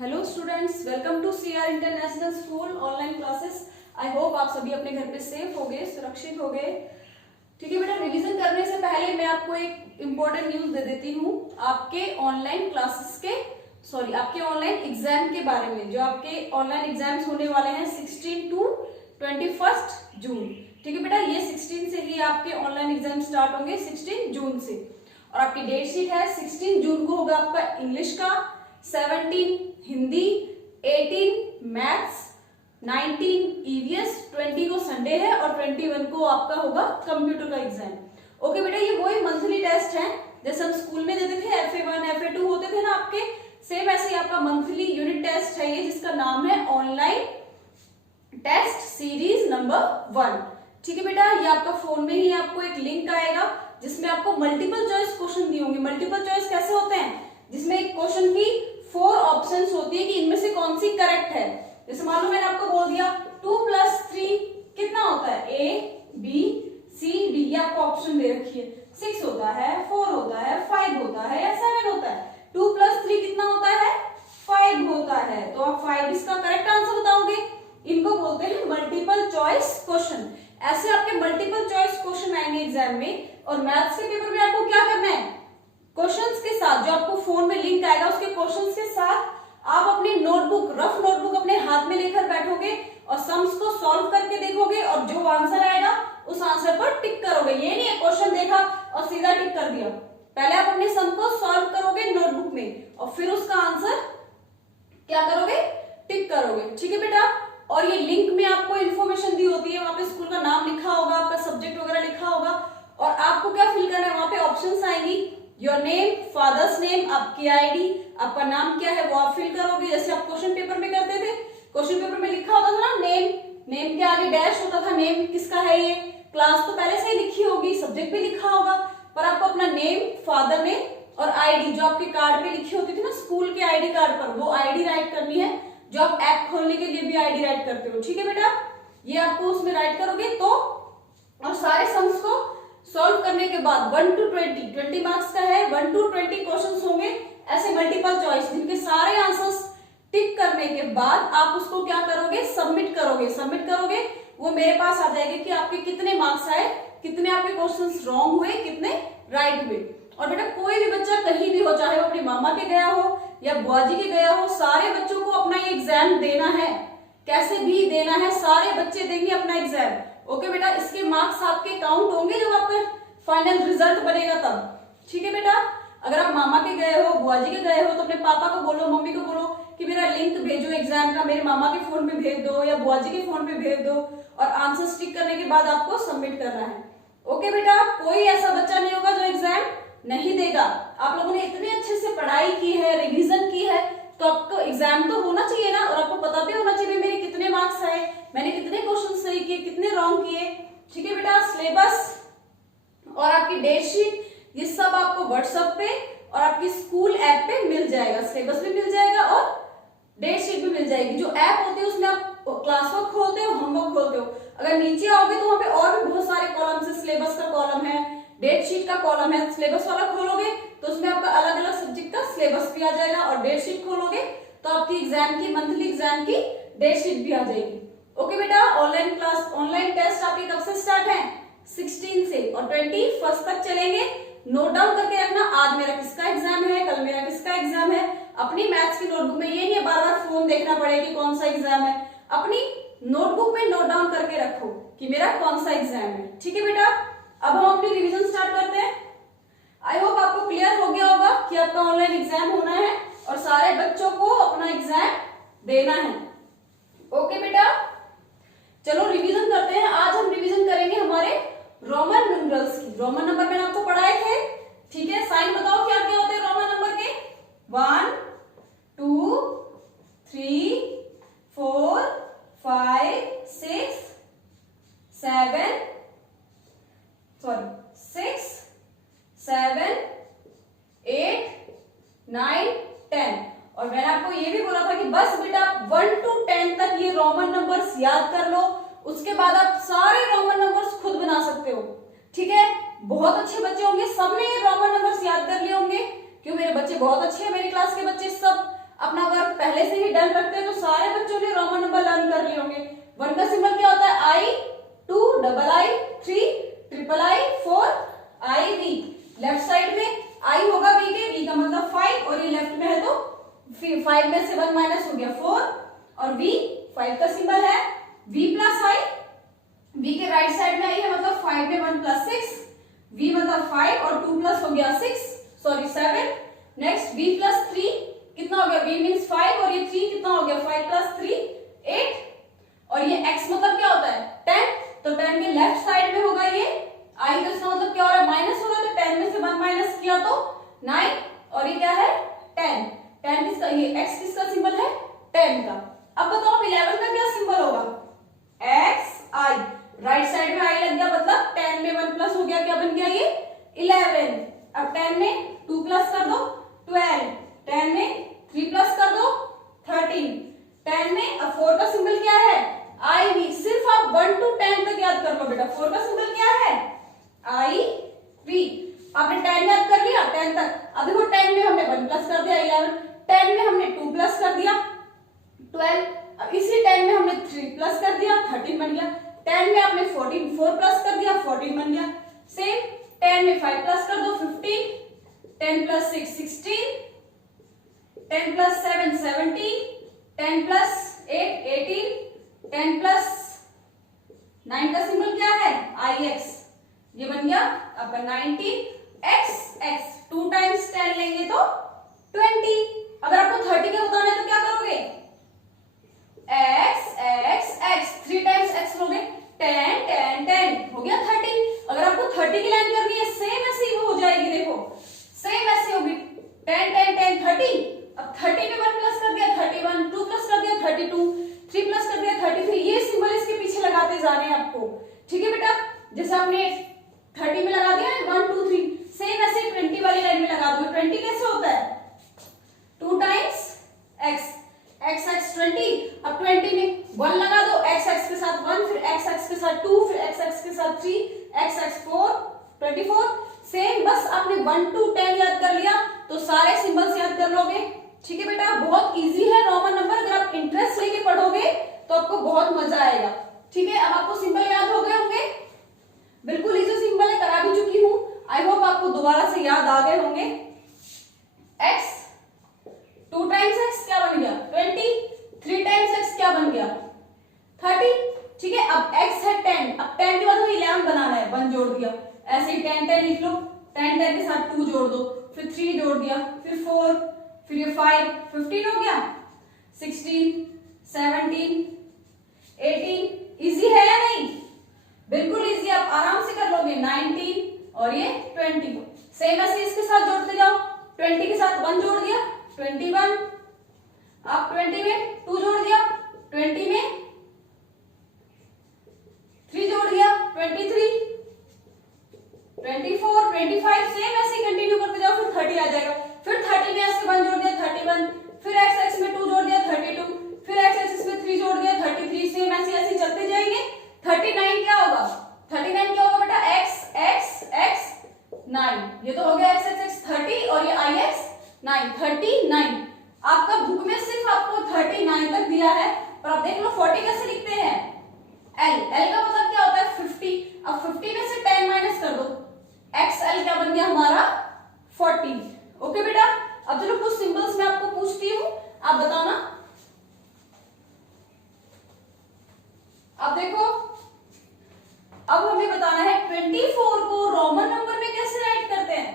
Hello students, welcome to CR international school online classes. I hope आप सभी अपने घर पे सेफ हो गए, सुरक्षित हो गए। ठीक है बेटा, रिवीजन करने से पहले मैं आपको एक इम्पोर्टेंट न्यूज दे देती हूँ आपके ऑनलाइन क्लासेस के आपके ऑनलाइन एग्जाम के बारे में। जो आपके ऑनलाइन एग्जाम्स होने वाले हैं 16 टू 21 जून। ठीक है बेटा, ये 16 से ही आपके ऑनलाइन एग्जाम स्टार्ट होंगे, 16 जून से। और आपकी डेट शीट है 16 जून को होगा आपका इंग्लिश का, 17 हिंदी, 18 मैथ्स, 19 ईवीएस, 20 को संडे है और 21 को आपका होगा कंप्यूटर का एग्जाम। ओके बेटा, ये वही मंथली टेस्ट है जैसे हम स्कूल में देते थे, FA1 FA2 होते थे ना आपके, सेम ऐसे ही आपका मंथली यूनिट टेस्ट है ये, जिसका नाम है ऑनलाइन टेस्ट सीरीज नंबर 1। ठीक है बेटा, ये आपका फोन में ही आपको एक लिंक आएगा जिसमें आपको मल्टीपल चॉइस क्वेश्चन दिए होंगे। मल्टीपल चॉइस कैसे होते हैं, जिसमें एक क्वेश्चन की 4 ऑप्शंस होती है कि इनमें से कौन सी करेक्ट है। जैसे मान लो मैंने आपको बोल दिया 2 + 3 कितना होता है, A B C D, ये आपको ऑप्शन दे रखी है। 6 होता है, 4 होता है, 5 होता है या 7 होता है। 2 + 3 कितना होता है, 5 होता है। तो आप 5 इसका करेक्ट आंसर बताओगे। इनको बोलते हैं मल्टीपल चॉइस क्वेश्चन। ऐसे आपके मल्टीपल चॉइस क्वेश्चन आएंगे एग्जाम में। और मैथ्स के पेपर में आपको क्या करना है, क्वेश्चंस के साथ जो आपको फोन में लिंक आएगा उसके क्वेश्चंस के साथ आप अपनी नोटबुक, रफ नोटबुक अपने हाथ में लेकर बैठोगे और सम्स को सॉल्व करके देखोगे और जो आंसर आएगा उस आंसर पर टिक करोगे। ये नहीं है क्वेश्चन देखा और सीधा टिक कर दिया। पहले आप अपने सम को सॉल्व करोगे नोटबुक में और फिर उसका आंसर क्या करोगे, टिक करोगे। ठीक है बेटा, और ये लिंक में आपको इन्फॉर्मेशन दी होती है, वहां पे स्कूल का नाम लिखा होगा, आपका सब्जेक्ट वगैरह लिखा होगा और आपको क्या फिल करना है, वहां पे ऑप्शंस आएंगी, योर नेम, फादर्स नेम, आपकी आईडी, आपका नाम क्या है वो आप फिल करोगे। जैसे आप क्वेश्चन पेपर में करते थे, क्वेश्चन पेपर में लिखा होता था ना नेम, नेम के आगे डैश होता था, नेम किसका है ये, क्लास तो पहले से ही लिखी होगी, सब्जेक्ट भी लिखा होगा, पर आपको अपना नेम, फादर नेम और आईडी जो आपके कार्ड पे लिखी होती थी ना स्कूल के आईडी कार्ड पर, वो आईडी राइट करनी है, जो आप ऐप खोलने के लिए भी आईडी राइट करते हो। ठीक है बेटा, ये आपको उसमें राइट करोगे तो, और सारे सम्स को सॉल्व करने के बाद 1 to 20 मार्क्स का है, 1 to 20 क्वेश्चंस होंगे ऐसे मल्टीपल चॉइस, जिनके सारे आंसर्स टिक करने के बाद आप उसको क्या करोगे, सबमिट करोगे। सबमिट करोगे, वो मेरे पास आ जाएगा कि आपके कितने मार्क्स आए, कितने आपके क्वेश्चंस रॉन्ग हुए, कितने राइट हुए। और बेटा कोई भी बच्चा कहीं भी हो, चाहे वो अपनी मामा के गया हो या बुआ जी के गया हो, सारे बच्चों को अपना ये एग्जाम देना है, कैसे भी देना है, सारे बच्चे देंगे अपना एग्जाम। ओके बेटा, इसके मार्क्स आपके काउंट होंगे जब आपका फाइनल रिजल्ट बनेगा तब। ठीक है बेटा, अगर आप मामा के गए हो, बुआ जी के गए हो, तो अपने पापा को बोलो, मम्मी को बोलो कि मेरा लिंक भेजो एग्जाम का, मेरे मामा के फोन पे भेज दो या बुआ जी के फोन पे भेज दो, और आंसर स्टिक करने के बाद आपको सबमिट करना है। ओके बेटा, कोई ऐसा बच्चा नहीं होगा जो एग्जाम नहीं देगा। आप लोगों ने इतने अच्छे से पढ़ाई की है, रिविजन की है, तो आपको एग्जाम तो होना चाहिए ना, और आपको पता भी होना चाहिए मेरे कितने मार्क्स आए, मैंने कितने क्वेश्चन सही किए, कितने रॉन्ग किए। ठीक है बेटा, सिलेबस और आपकी डेट शीट ये सब आपको व्हाट्सएप पे और आपकी स्कूल ऐप पे मिल जाएगा। सिलेबस भी मिल जाएगा और डेट शीट भी मिल जाएगी। जो ऐप होती है उसमें आप क्लास वर्क खोलते हो, होमवर्क खोलते हो, अगर नीचे आओगे तो वहां पे और भी बहुत सारे कॉलम है, सिलेबस का कॉलम है, डेट शीट का कॉलम है। सिलेबस वाला खोलोगे तो उसमें आपका अलग अलग सब्जेक्ट का सिलेबस भी आ जाएगा, और डेट शीट खोलोगे तो आपकी एग्जाम की, मंथली एग्जाम की डेट शीट भी आ जाएगी। ओके बेटा, ऑनलाइन क्लास, ऑनलाइन टेस्ट आपके कब से स्टार्ट है, 16 से, और 21 तक चलेंगे। नोट डाउन करके रखना, आज मेरा किसका एग्जाम है, कल मेरा किसका एग्जाम है। अपनी मैथ्स की नोटबुक में, ये नहीं बार बार फोन देखना पड़े कि कौन सा एग्जाम है, अपनी नोटबुक में नोट डाउन करके रखो कि मेरा कौन सा एग्जाम है। ठीक है बेटा, अब हम अपनी रिवीजन स्टार्ट करते हैं। आई होप आपको क्लियर हो गया होगा कि आपका ऑनलाइन एग्जाम होना है और सारे बच्चों को अपना एग्जाम देना है। ओके बेटा, चलो रिवीजन करते हैं। आज हम रिवीजन करेंगे हमारे रोमन न्यूमरल्स की। रोमन नंबर मैंने आपको पढ़ाए थे, ठीक है। साइन बताओ क्या क्या होते हैं रोमन नंबर के, 1 2 3 4 5 6 7 8 9 10। और मैंने आपको ये भी बोला था कि बस बेटा 1 to 10 तक ये रोमन नंबर्स याद कर लो, उसके बाद आप सारे रोमन नंबर्स खुद बना सकते हो। ठीक है, बहुत अच्छे बच्चे होंगे, सबने ये रोमन नंबर्स याद कर लिए होंगे, क्यों मेरे बच्चे बहुत अच्छे हैं, मेरी क्लास के बच्चे सब अपना वर्क पहले पहले से ही डन रखते हैं तो सारे बच्चों ने रोमन नंबर लर्न कर लिए होंगे। 1 का सिंबल क्या होता है? I, 2 double I, 3 triple I, 4 I V. Left side में आई होगा वी के, वी का मतलब 5 और ये लेफ्ट में है तो 5 में से 1 माइनस हो गया 4 और वी 5 का सिंबल है v प्लस आई। v के राइट साइड में आई है मतलब 5 में 1 प्लस 6, v मतलब 5 और 2 प्लस हो गया 7। नेक्स्ट v प्लस 3 कितना हो गया? v मींस 5 और ये 3 कितना हो गया? 5 प्लस 3 8 और ये x मतलब क्या होता है? 10। तो 10 में लेफ्ट साइड में होगा ये i का इसका मतलब क्या हो रहा है? माइनस हो रहा है, तो 10 में से 1 माइनस किया तो 9 और ये क्या है? 10 किसका? ये x किसका सिंबल है? 10 का। अब बताओ 11 का क्या सिंबल होगा? x i। राइट साइड में i लग गया मतलब 10 में 1 प्लस हो गया, क्या बन गया ये? 11। अब 10 में 2 प्लस कर दो 12, 10 में 3 प्लस कर दो 13, 10 में अब 4 का सिंबल क्या है? आई वी। सिर्फ आप 1 to 10 तक याद कर लो बेटा। 4 का सिंबल क्या है? आई वी। आपने 10 याद कर लिया 10 तक। अब देखो 10 में हमने 1 प्लस कर दिया 11, 10 में हमने 2 प्लस कर दिया 12, अब इसी 10 में हमने 3 प्लस कर दिया 13 बन गया, 10 में आपने 4 प्लस कर दिया 14 बन गया। सेम 10 में 5 प्लस कर दो 15, 10 प्लस 6 16, 10 प्लस 7 17, 10 प्लस 8 18, 10 प्लस 9 का सिंबल क्या है? आई एक्स। ये बन गया आपका 19x। 2 टाइम्स 10 लेंगे तो 20। अगर आपको 30 का बताना है तो क्या करोगे? x 3 टाइम्स x लोगे 10 10 10 हो गया 30। अगर आपको 30 की लाइन करनी है सेम ऐसे ही हो जाएगी, देखो सेम ऐसे होगी 10 10 10 30। अब 30 में 1 प्लस कर दिया 31, 2 प्लस कर दिया 32, 3 प्लस कर दिया 33। ये सिंबल इसके पीछे लगाते जाने हैं आपको, ठीक है बेटा? जैसे आपने 30 में लगा दिया 1 2 3, सेम ऐसे 20 वाली लाइन में लगा दो। 20 कैसे होता है? 2 टाइम्स x 20। अब 20 में 1 लगा दो, x के साथ 1, फिर x के साथ 2, फिर x के साथ 3, x 4 24। सेम, बस आपने 1 to 10 याद कर लिया तो सारे सिंबल्स याद कर लोगे, ठीक है बेटा? बहुत इजी है रोमन नंबर। अगर आप इंटरेस्ट लेके पढ़ोगे तो आपको बहुत मजा आएगा, ठीक है? अब आपको सिंबल याद हो गए होंगे, बिल्कुल इजी सिंबल है, करा भी चुकी हूं। आई होप आपको दोबारा से याद आ गए होंगे। x 2 टाइम्स x क्या बन गया? 20, 3 टाइम्स x क्या बन गया? 30, ठीक है? अब x है 10, अब 10 के बाद हमें 11 बनाना है, 1 जोड़ दिया, ऐसे ही 10 10 लिख लो, 10 10 के साथ 2 जोड़ दो, फिर 3 जोड़ दिया, फिर 4, फिर ये 5 15 हो गया, 16 17 18। इजी है या नहीं? बिल्कुल इजी, आप आराम से कर लोगे। 19 और ये 20 सेम ऐसे इसके साथ जोड़ते जाओ। 20 के साथ 1 जोड़ दिया 21, आप 20 में 2 जोड़ दिया, 20 में 3 जोड़ दिया 23, 24 25। सेम ऐसे कंटिन्यू करते जाओ, फिर 30 आ जाएगा। फिर 30 में ऐसे 1 जोड़ दिया 31, फिर x में 2 जोड़ दिया 32, फिर x में 3 जोड़ दिया 33। सेम ऐसे ऐसे चलते जाएंगे। 39 क्या होगा? 39 क्या होगा बेटा? x 9। ये तो हो गया x 30 और ये i x 9 39। आपका बुक में सिर्फ आपको 39 तक दिया है, पर आप देख लो 40 कैसे लिखते हैं? l का मतलब क्या होता है? 50। अब 50 में से 10 माइनस कर दो, xl क्या बन गया हमारा? 40। ओके बेटा? अब चलो कुछ सिंबल्स मैं आपको पूछती हूँ, आप बताना। अब देखो, अब हमें बताना है 24 को रोमन नंबर में कैसे राइट करते हैं।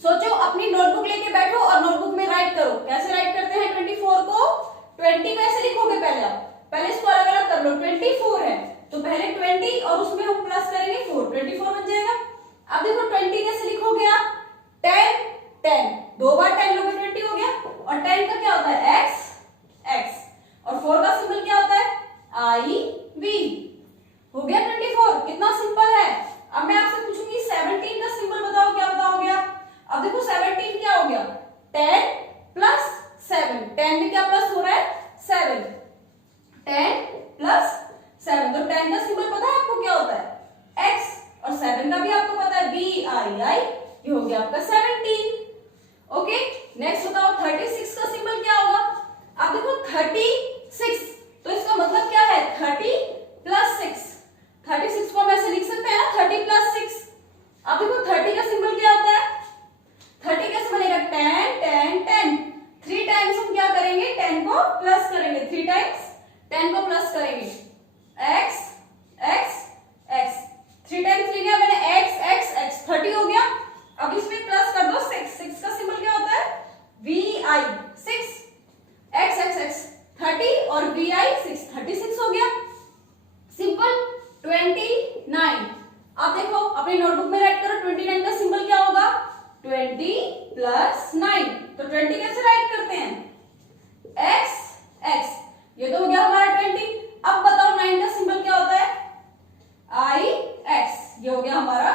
सोचो, अपनी नोटबुक लेके बैठो और नोटबुक में राइट करो। कैसे राइट करते हैं 24 को? 20 कैसे लिखोगे? पहले इसको अलग अलग कर लो। 24 है तो पहले 20 और उसमें हम प्लस करेंगे 4, 24 बन जाएगा। अब देखो 20 कैसे लिखोगे आप? 10 10, 2 बार 10 लोगे 20 हो गया। और 10 का क्या होता है? x और 4 का सिंबल क्या होता है? i v। हो गया 24। कितना सिंपल है। अब मैं आपसे पूछूंगी 17 का सिंबल बताओ, क्या बताओगे आप? अब देखो 17 क्या हो गया? 10 प्लस 7। 10 में क्या प्लस हो रहा है? 7। 10 प्लस 7, तो 10 का सिंबल पता है आपको क्या होता है? x और 7 का भी आपको पता है v i i। ये हो गया आपका 17। ओके, नेक्स्ट बताओ 36 का सिंबल क्या होगा? अब देखो 36, तो इसका मतलब क्या है 30 प्लस 6, 36 को हम ऐसे लिख सकते हैं ना 30 प्लस 6। अब देखो 30 का सिंबल क्या होता है, 30 कैसे बनेगा 10 10 10, 3 टाइम्स हम क्या करेंगे 10 को प्लस करेंगे, 3 टाइम्स 10 को प्लस करेंगे, x x x, 3 टाइम्स लिया मैंने x x x, 30 हो गया। अब इसमें प्लस कर दो 6, 6 का सिंबल क्या होता है vi, 6 x x x 30 और vi 6, 36 हो गया, सिंपल 29। अब देखो अपनी नोटबुक में राइट करो 29 का सिंबल क्या होगा 20 प्लस 9, तो 20 कैसे राइट करते हैं x x, ये तो हो गया हमारा 20। अब बताओ 9 का सिंबल क्या होता है i x, ये हो गया हमारा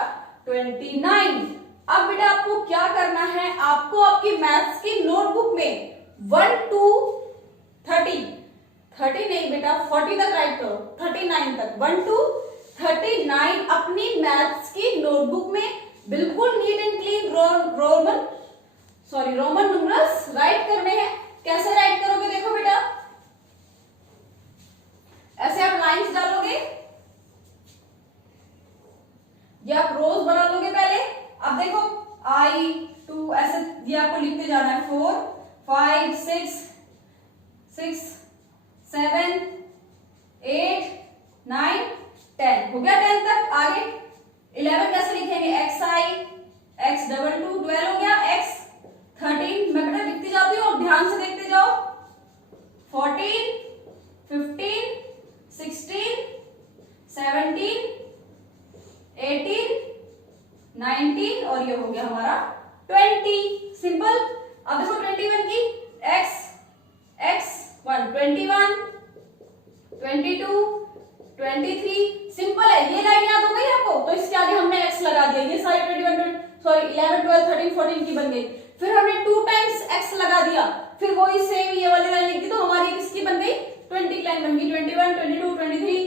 29। अब बेटा आपको क्या करना है, आपको आपकी मैथ्स की नोटबुक में 1 to 30 नहीं बेटा 40 तक राइट करो, 39 तक, 1 to 39 अपनी मैथ्स की नोटबुक में बिल्कुल neat and clean Roman numerals right करने हैं। कैसे राइट करोगे देखो बेटा, ऐसे आप लाइंस डालोगे या आप रोज बना लोगे पहले। अब देखो I 2 ऐसे ये आपको लिखते जाना है, 4 5 6 6 7 8 9 10, हो गया 10 तक। आगे 11 कैसे लिखेंगे xi x 2 12 हो गया, x 13 मैं बेटा लिखती जाती हूँ और ध्यान से देखते जाओ, 14 15 16 17 18 19 और ये हो गया हमारा 20, सिंपल। अब देखो 21 की x x 1 21 22 23, सिंपल है, ये लाइन याद हो गई आपको, तो इसके आगे हमने x लगा दिया, ये सारी 11 12 13 14 की बन गई। फिर हमने 2 टाइम्स x लगा दिया, फिर वही सेम ये वाली लाइन लिख दी, तो हमारी किसकी बन गई 20 की लाइन बन गई, 21 22 23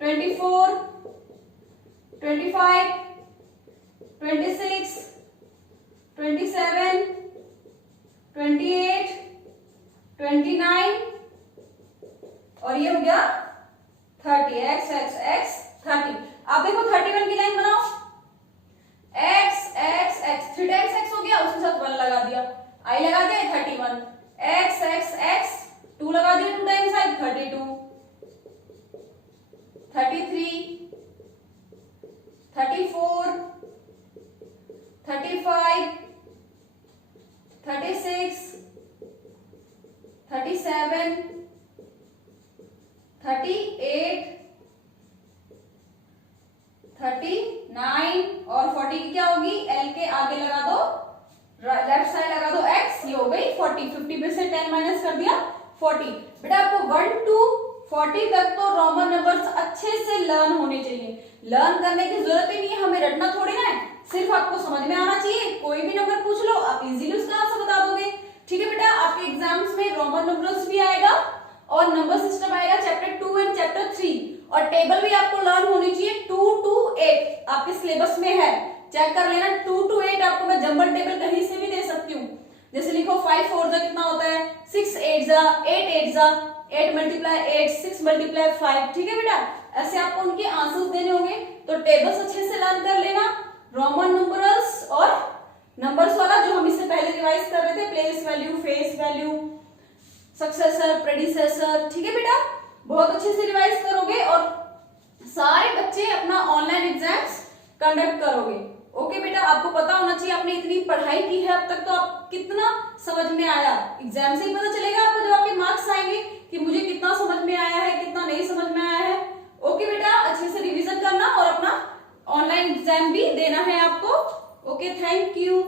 24 25 26 27 28 29 और ये हो गया 30, x x x 30। अब देखो 31 की लाइन बनाओ, x x x 3 times x हो गया, उसके साथ 1 लगा दिया, i लगा दिया 31, x x x 2 लगा दिया 2 टाइम्स i 32 33 34 35 36 37 38 39 और 40 की क्या होगी, L के आगे लगा दो, लेफ्ट साइड लगा दो x, ये हो गई 40, 50 में से 10 माइनस कर दिया 40। बेटा आपको 1 to 40 तक तो रोमन नंबर्स अच्छे से लर्न होने चाहिए, लर्न करने की जरूरत ही नहीं है, हमें रटना थोड़ी ना है, सिर्फ आपको समझ में आना चाहिए। कोई भी नंबर पूछ लो आप इजीली उसका आंसर बता दोगे। ठीक है बेटा, आपके एग्जाम्स में रोमन नंबर्स भी आएगा और नंबर सिस्टम आएगा चैप्टर 2 एंड चैप्टर 3, और टेबल भी आपको लर्न होनी चाहिए 2 to 8 आपके सिलेबस में है, चेक कर लेना। 2 to 8 आपको मैं जंबल टेबल कहीं से भी दे सकती हूँ, जैसे लिखो 5 4 जा कितना होता है, 6 8 जा 8 8 जा 8 मल्टीप्लाई 8 6 मल्टीप्लाई 5। ठीक है बेटा, ऐसे आपको उनके आंसर्स देने होंगे, तो टेबल्स अच्छे से लर्न कर लेना, रोमन न्यूमरल्स और नंबर्स वाला जो हम इससे पहले रिवाइज कर रहे थे, place value, face value, successor, predecessor. ठीक है बेटा, बहुत अच्छे से रिवाइज करोगे और सारे बच्चे अपना ऑनलाइन एग्जाम्स कंडक्ट करोगे। ओके बेटा, आपको पता होना चाहिए आपने इतनी पढ़ाई की है अब तक, तो आप कितना समझ में आया, एग्जाम से ही पता चलेगा आपको जब आपके मार्क्स आएंगे कि मुझे कितना समझ में आया है, कितना नहीं समझ में आया है। ओके बेटा, अच्छे से रिवीजन करना और अपना ऑनलाइन एग्जाम भी देना है आपको। Okay, thank you.